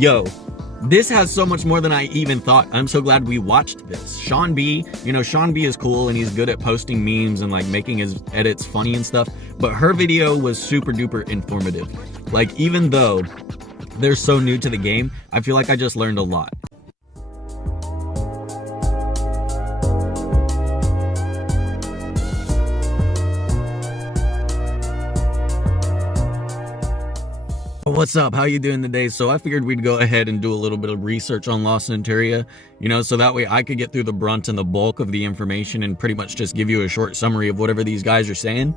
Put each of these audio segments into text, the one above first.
Yo, this has so much more than I even thought. I'm so glad we watched this. Sean B, Sean B is cool and he's good at posting memes and like making his edits funny and stuff, but her video was super duper informative. Like, even though they're so new to the game, I feel like I just learned a lot. What's up? How you doing today? So I figured we'd go ahead and do a little bit of research on CENTURIA, so that way I could get through the brunt and the bulk of the information and pretty much just give you a short summary of whatever these guys are saying.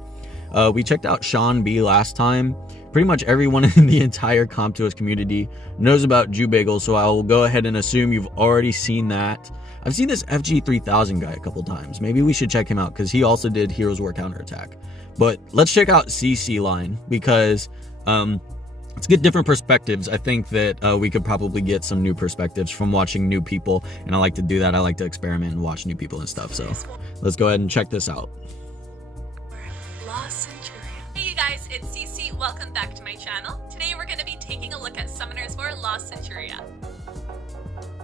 We checked out Sean B last time. Pretty much everyone in the entire COMTOS community knows about Jubagel, so I'll go ahead and assume you've already seen that. I've seen this FG3000 guy a couple times. Maybe we should check him out because he also did Heroes War Counterattack. But let's check out CC Line because let's get different perspectives. I think that we could probably get some new perspectives from watching new people, and I like to do that. I like to experiment and watch new people and stuff. So let's go ahead and check this out. Hey you guys, it's CC. Welcome back to my channel. Today we're going to be taking a look at Summoners for CENTURIA.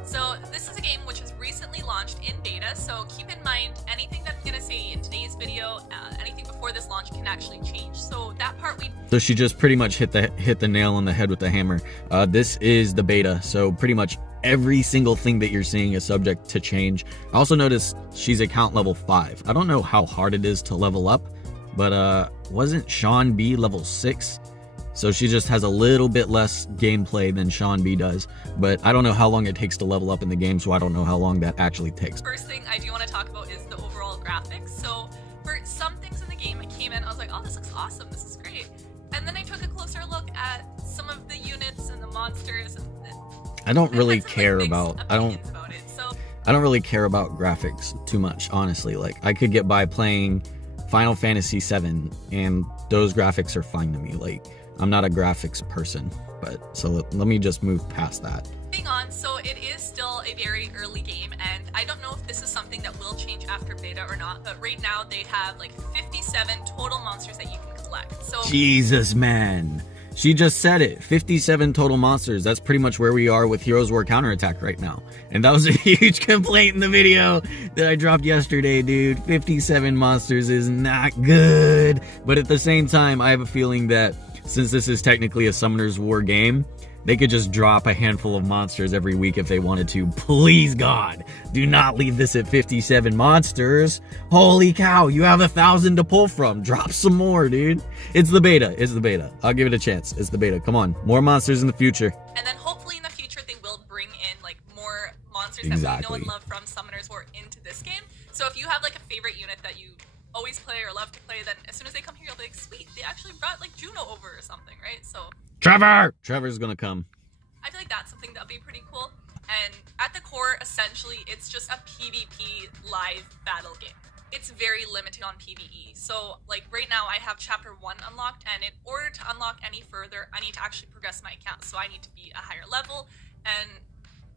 So this is a game which was recently launched in beta, so keep in mind anything that I'm going to say in today's video, anything before this launch can actually change. So that part So she just pretty much hit the nail on the head with the hammer. This is the beta, so pretty much every single thing that you're seeing is subject to change. I also noticed she's account level 5. I don't know how hard it is to level up, but wasn't Sean B level 6? So she just has a little bit less gameplay than Sean B does, but I don't know how long it takes to level up in the game, so I don't know how long that actually takes. First thing I do want to talk about is the overall graphics. So for some things in the game, I came in, I was like, oh, this looks awesome, this is great. And then I took a closer look at some of the units and the monsters. I don't really care about, I don't really care about graphics too much, honestly. Like, I could get by playing Final Fantasy VII and those graphics are fine to me. Like, I'm not a graphics person, but so let me just move past that. Moving on, so it is still a very early game, and I don't know if this is something that will change after beta or not, but right now they have like 57 total monsters that you can collect. So Jesus, man. She just said it. 57 total monsters. That's pretty much where we are with Heroes War Counterattack right now. And that was a huge complaint in the video that I dropped yesterday, dude. 57 monsters is not good. But at the same time, I have a feeling that since this is technically a Summoners War game, they could just drop a handful of monsters every week if they wanted to. Please, God, do not leave this at 57 monsters. Holy cow, you have 1,000 to pull from. Drop some more, dude. It's the beta. It's the beta. I'll give it a chance. It's the beta. Come on. More monsters in the future. And then hopefully in the future they will bring in like more monsters that we know and love from Summoners War into this game. So if you have like a favorite unit that you always play or love to play, then as soon as they come here you'll be like, sweet, they actually brought like Juno over or something, right? So Trevor's gonna come. I feel like that's something that'll be pretty cool. And at the core, essentially, it's just a PvP live battle game. It's very limited on PvE. So, like, right now I have Chapter 1 unlocked, and in order to unlock any further, I need to actually progress my account. So I need to be a higher level, and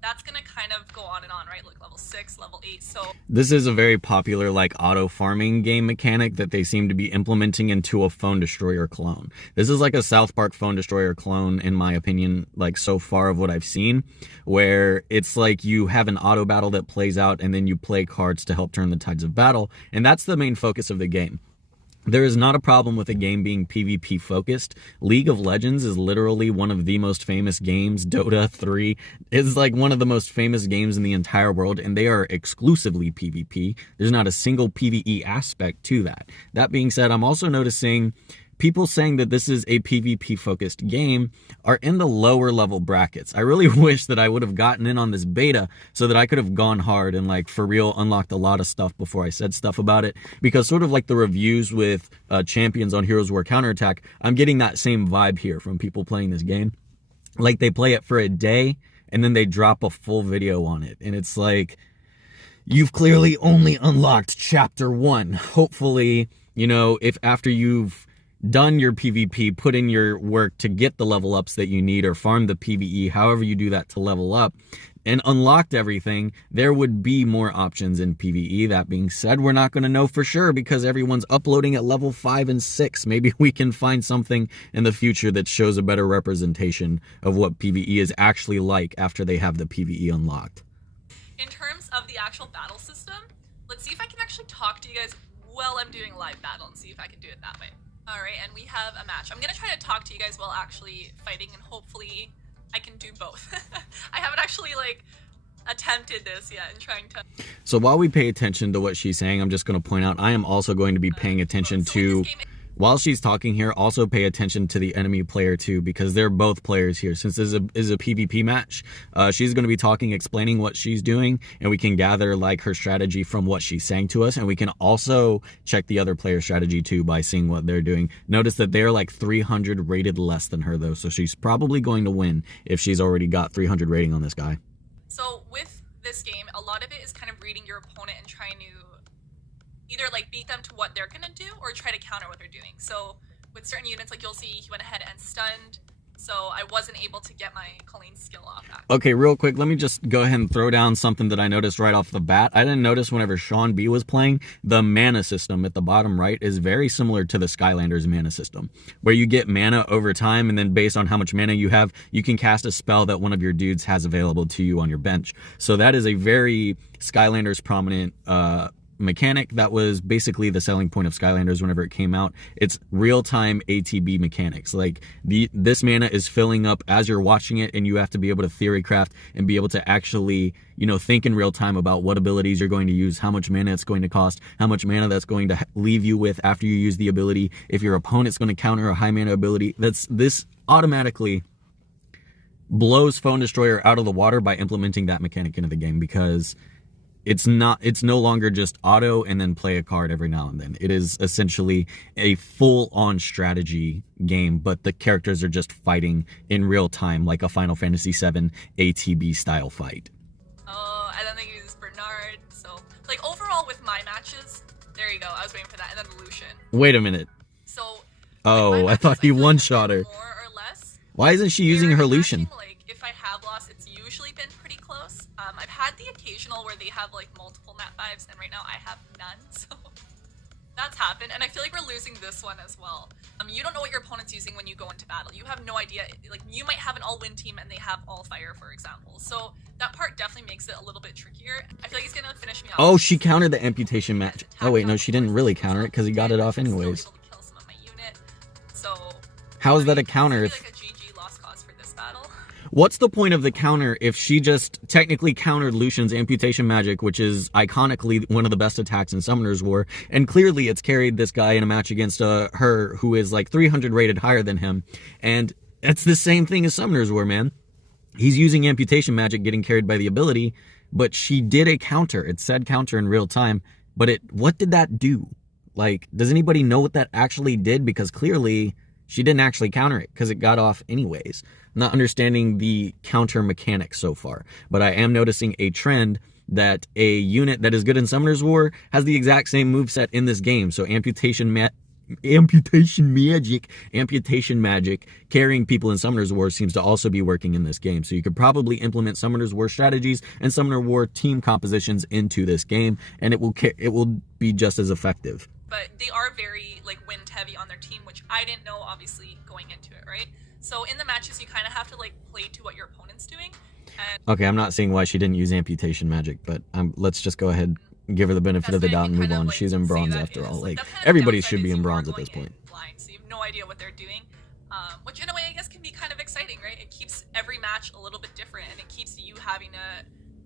that's gonna kind of go on and on, right? Like level 6, level 8, so... This is a very popular, like, auto-farming game mechanic that they seem to be implementing into a Phone Destroyer clone. This is like a South Park Phone Destroyer clone, in my opinion, like, so far of what I've seen, where it's like you have an auto battle that plays out, and then you play cards to help turn the tides of battle, and that's the main focus of the game. There is not a problem with a game being PvP focused. League of Legends is literally one of the most famous games. Dota 3 is like one of the most famous games in the entire world, and they are exclusively PvP. There's not a single PvE aspect to that. That being said, I'm also noticing people saying that this is a PvP focused game are in the lower level brackets. I really wish that I would have gotten in on this beta so that I could have gone hard and like for real unlocked a lot of stuff before I said stuff about it, because sort of like the reviews with champions on Heroes War Counterattack, I'm getting that same vibe here from people playing this game. Like they play it for a day and then they drop a full video on it, and it's like, you've clearly only unlocked Chapter 1. Hopefully, if after you've done your PvP, put in your work to get the level ups that you need, or farm the PvE, however you do that to level up, and unlocked everything, there would be more options in PvE. That being said, we're not going to know for sure because everyone's uploading at level 5 and 6. Maybe we can find something in the future that shows a better representation of what PvE is actually like after they have the PvE unlocked. In terms of the actual battle system, let's see if I can actually talk to you guys while I'm doing live battle and see if I can do it that way. Alright, and we have a match. I'm going to try to talk to you guys while actually fighting, and hopefully I can do both. I haven't actually, like, attempted this yet and trying to... So while we pay attention to what she's saying, I'm just going to point out I am also going to be paying attention to... While she's talking here, also pay attention to the enemy player too, because they're both players here. Since this is a PvP match, she's going to be talking, explaining what she's doing, and we can gather like her strategy from what she's saying to us, and we can also check the other player's strategy too by seeing what they're doing. Notice that they're like 300 rated less than her though, so she's probably going to win if she's already got 300 rating on this guy. So with this game, a lot of it is kind of reading your opponent and trying to either like beat them to what they're gonna do or try to counter what they're doing. So with certain units, like you'll see he went ahead and stunned, so I wasn't able to get my Colleen's skill off. Okay, real quick, let me just go ahead and throw down something that I noticed right off the bat. I didn't notice whenever Sean B was playing, the mana system at the bottom right is very similar to the Skylanders mana system, where you get mana over time, and then based on how much mana you have, you can cast a spell that one of your dudes has available to you on your bench. So that is a very Skylanders prominent mechanic. That was basically the selling point of Skylanders whenever it came out. It's real-time ATB mechanics. Like this mana is filling up as you're watching it, and you have to be able to theory craft and be able to actually, you know, think in real time about what abilities you're going to use, how much mana it's going to cost, how much mana that's going to leave you with after you use the ability, if your opponent's going to counter a high mana ability. This automatically blows Phone Destroyer out of the water by implementing that mechanic into the game, because it's no longer just auto and then play a card every now and then. It is essentially a full-on strategy game, but the characters are just fighting in real time, like a Final Fantasy VII ATB style fight. Oh, I don't think he uses Bernard, so... Like, overall with my matches, there you go, I was waiting for that, and then Lucian. Wait a minute. So... Oh, I thought he one-shot her. More or less. Why isn't she using her Lucian? Like, if I have lost, it's usually been pretty close. I've had the occasional where they have like multiple nat 5s, and right now I have none, so that's happened. And I feel like we're losing this one as well. You don't know what your opponent's using when you go into battle. You have no idea. Like, you might have an all-win team and they have all fire, for example. So that part definitely makes it a little bit trickier. I feel like he's gonna finish me off. Oh, she countered the amputation match. Oh wait, no, she didn't really counter it because he got it off anyways. So how is that a counter if... What's the point of the counter if she just technically countered Lucian's amputation magic, which is iconically one of the best attacks in Summoner's War, and clearly it's carried this guy in a match against her who is like 300 rated higher than him, and it's the same thing as Summoner's War, man. He's using amputation magic, getting carried by the ability, but she did a counter. It said counter in real time, but what did that do? Like, does anybody know what that actually did? Because clearly she didn't actually counter it because it got off anyways. I'm not understanding the counter mechanics so far, but I am noticing a trend that a unit that is good in Summoner's War has the exact same moveset in this game. So amputation magic carrying people in Summoner's War seems to also be working in this game. So you could probably implement Summoner's War strategies and Summoner War team compositions into this game, and it will be just as effective. But they are very like wind heavy on their team, which I didn't know obviously going into it, right? So in the matches you kind of have to like play to what your opponent's doing. And okay, I'm not seeing why she didn't use amputation magic, but let's just go ahead and give her the benefit of the doubt and move on. Like, she's in bronze after all. Like, everybody should be in bronze at this point. Blind, so you have no idea what they're doing, which in a way I guess can be kind of exciting, right? It keeps every match a little bit different, and it keeps you having to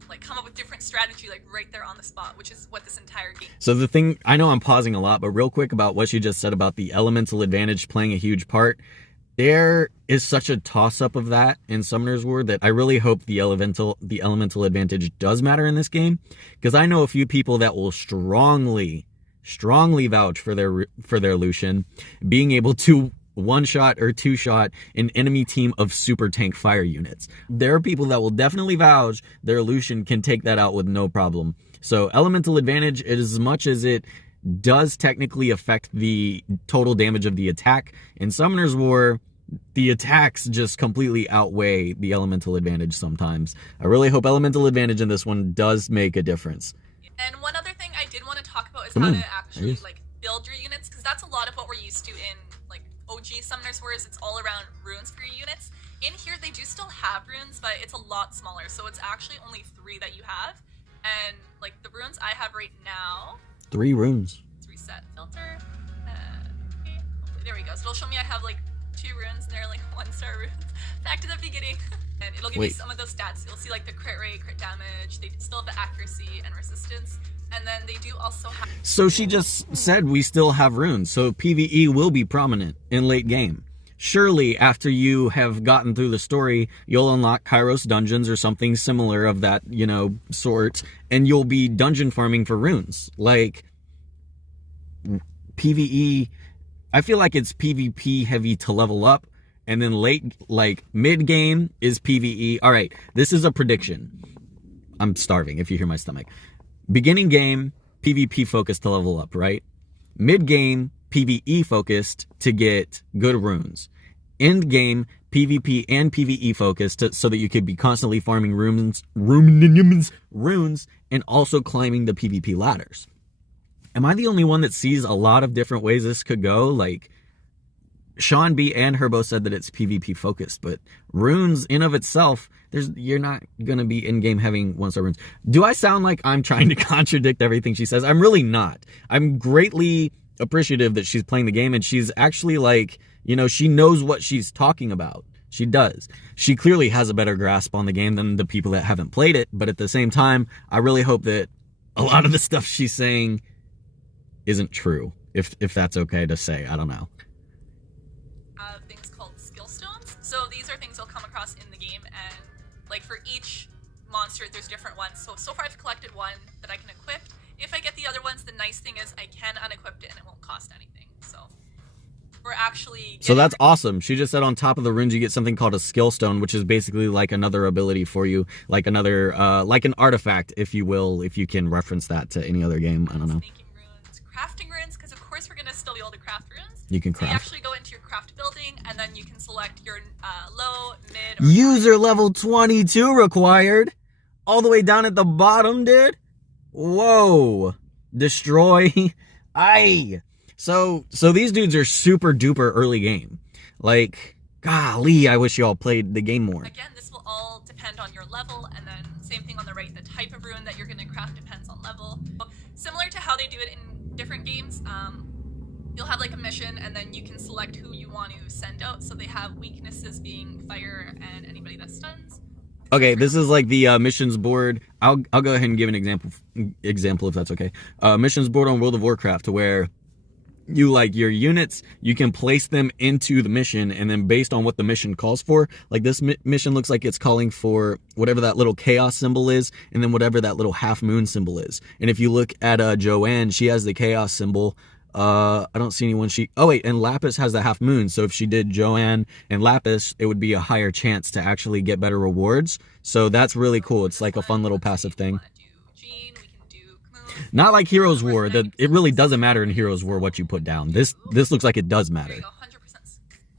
like come up with different strategy like right there on the spot, which is what this entire game. So the thing, I know I'm pausing a lot, but real quick about what she just said about the elemental advantage playing a huge part. There is such a toss-up of that in Summoner's War that I really hope the elemental advantage does matter in this game, because I know a few people that will strongly vouch for their Lucian being able to one-shot or two-shot an enemy team of super tank fire units. There are people that will definitely vouch their Lucian can take that out with no problem. So elemental advantage, as much as it does technically affect the total damage of the attack. In Summoner's War, the attacks just completely outweigh the elemental advantage sometimes. I really hope elemental advantage in this one does make a difference. And one other thing I did want to talk about is Come how on. to actually like build your units, because that's a lot of what we're used to in like OG Summoners Wars. It's all around runes for your units. In here, they do still have runes, but it's a lot smaller. So it's actually only 3 that you have. And like the runes I have right now, 3 runes. let's reset filter. Okay, there we go. So it'll show me I have like 2 runes and they're like 1-star runes. Back to the beginning. And it'll give me some of those stats. You'll see like the crit rate, crit damage. They still have the accuracy and resistance. And then they do also have... So she just said we still have runes, so PvE will be prominent in late game. Surely, after you have gotten through the story, you'll unlock Kairos dungeons or something similar of that, you know, sort, and you'll be dungeon farming for runes. Like, PvE, I feel like it's PvP heavy to level up, and then late, like, mid-game is PvE. All right, this is a prediction. I'm starving if you hear my stomach. Beginning game, PvP focused to level up, right? Mid-game, PvE focused to get good runes. End game, PvP and PvE focused so that you could be constantly farming runes, and also climbing the PvP ladders. Am I the only one that sees a lot of different ways this could go? Like, Sean B and Herbo said that it's PvP focused, but runes in of itself, you're not going to be in-game having 1-star runes. Do I sound like I'm trying to contradict everything she says? I'm really not. I'm greatly appreciative that she's playing the game, and she's actually like, you know, she knows what she's talking about. She does. She clearly has a better grasp on the game than the people that haven't played it, but at the same time, I really hope that a lot of the stuff she's saying isn't true, if that's okay to say. I don't know. Things called skill stones. So these are things you'll come across in the game, and like for each monster, there's different ones. So far I've collected one that I can equip. If I get the other ones, the nice thing is I can unequip it and it won't cost anything. So we're actually... So that's awesome. She just said on top of the runes, you get something called a skill stone, which is basically like another ability for you, like another, like an artifact, if you will, if you can reference that to any other game. I don't know. Making runes, crafting runes, because of course we're going to still be able to craft runes. You can So craft. you actually go into your craft building, and then you can select your low, mid, or User level 22 required. All the way down at the bottom, dude. Whoa. Destroy. Aye. So these dudes are super duper early game. Like, golly, I wish y'all played the game more. Again, this will all depend on your level, and then same thing on the right, the type of rune that you're going to craft depends on level. Similar to how they do it in different games, you'll have like a mission, and then you can select who you want to send out. So they have weaknesses being fire and anybody that stuns. Okay, this is like the missions board. I'll go ahead and give an example if that's okay. Missions board on World of Warcraft, where you like your units, you can place them into the mission, and then based on what the mission calls for, like this mission looks like it's calling for whatever that little chaos symbol is, and then whatever that little half moon symbol is. And if you look at Joanne, she has the chaos symbol. I don't see anyone. Oh wait, and Lapis has the half moon. So if she did Joanne and Lapis, it would be a higher chance to actually get better rewards. So that's really cool. It's like a fun little passive thing. Not like Heroes War. It really doesn't matter in Heroes War what you put down. This looks like it does matter. 100%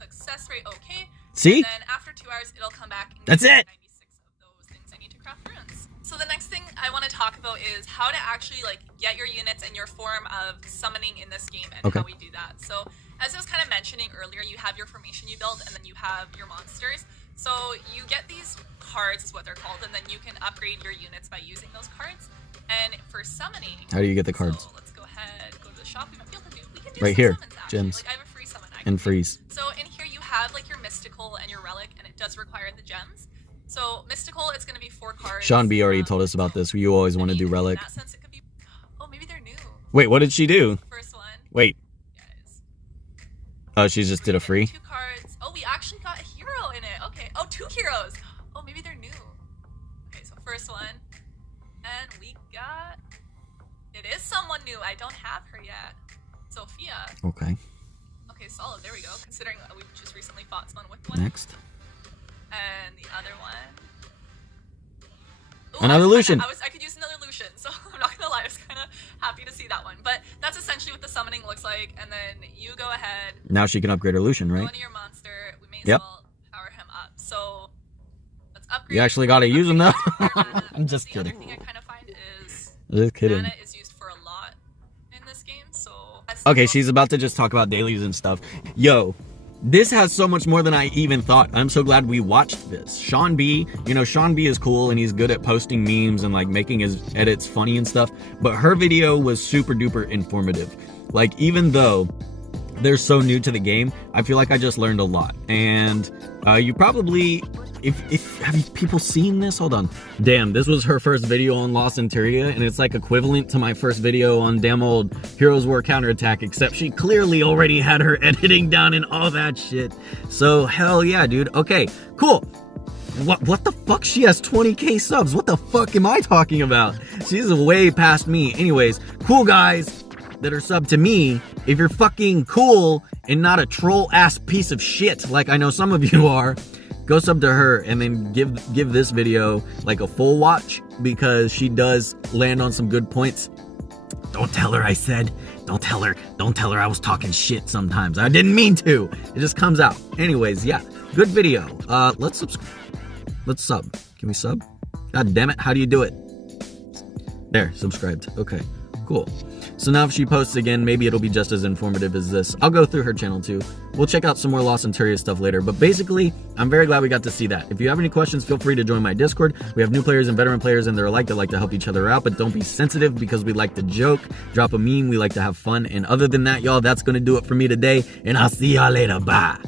success rate, okay. See? And then after 2 hours, it'll come back and That's it. 96 of those things I need to craft runes. So the next thing I want to talk about is how to actually like get your units and your form of summoning in this game, and how we do that. So as I was kind of mentioning earlier, you have your formation you build, and then you have your monsters. So you get these cards is what they're called, and then you can upgrade your units by using those cards. And for summoning, how do you get the cards? So let's go ahead, go to the shop. We can do right some here, summons, actually. gems. Like I have a free summon and freeze. So in here you have like your mystical and your relic, and it does require the gems. So mystical, it's going to be 4 cards. Sean B already told us about this. You always want to do relic. In that sense, it could be. Oh, maybe they're new. Wait, what did she do? First one. Wait. Guys. Oh, she just did a free. 2 cards. Oh, we actually got a hero in it. Okay. Oh, 2 heroes. Oh, maybe they're new. Okay, so first one, and we got. It is someone new. I don't have her yet. Sophia. Okay. Okay, solid. There we go. Considering we just recently fought someone with one. Next. And the other one. Ooh, Another Lucian. I could use another Lucian, so I'm not gonna lie. I was kind of happy to see that one. But that's essentially summoning looks like, and then you go ahead. Now she can upgrade her Lucian, Go right? into your monster. We may as Yep. well power him up. So let's upgrade. You actually gotta use him though. I'm just The kidding. other thing I kind of find is Just kidding. mana is used for a lot in this game. So Okay, she's about to just talk about dailies and stuff. Yo, this has so much more than I even thought. I'm so glad we watched this. Sean B, you know, Sean B is cool and he's good at posting memes and like making his edits funny and stuff. But her video was super duper informative. Like, even though they're so new to the game, I feel like I just learned a lot. And you probably, if have you people seen this? Hold on. Damn, this was her first video on CENTURIA, and it's like equivalent to my first video on damn old Heroes War Counterattack, except she clearly already had her editing down and all that shit. So hell yeah, dude. Okay, cool. What the fuck? She has 20k subs. What the fuck am I talking about? She's way past me. Anyways, cool guys that are sub to me, if you're fucking cool and not a troll ass piece of shit like I know some of you are, go sub to her and then give this video like a full watch, because she does land on some good points. Don't tell her I said, don't tell her I was talking shit sometimes. I didn't mean to. It just comes out. Anyways, yeah, good video. Let's subscribe. Let's sub. Can we sub? God damn it, how do you do it? There, subscribed. Okay, cool. So now if she posts again, maybe it'll be just as informative as this. I'll go through her channel too. We'll check out some more CENTURIA stuff later. But basically, I'm very glad we got to see that. If you have any questions, feel free to join my Discord. We have new players and veteran players and they're alike that like to help each other out, but don't be sensitive because we like to joke, drop a meme, we like to have fun. And other than that, y'all, that's going to do it for me today. And I'll see y'all later. Bye.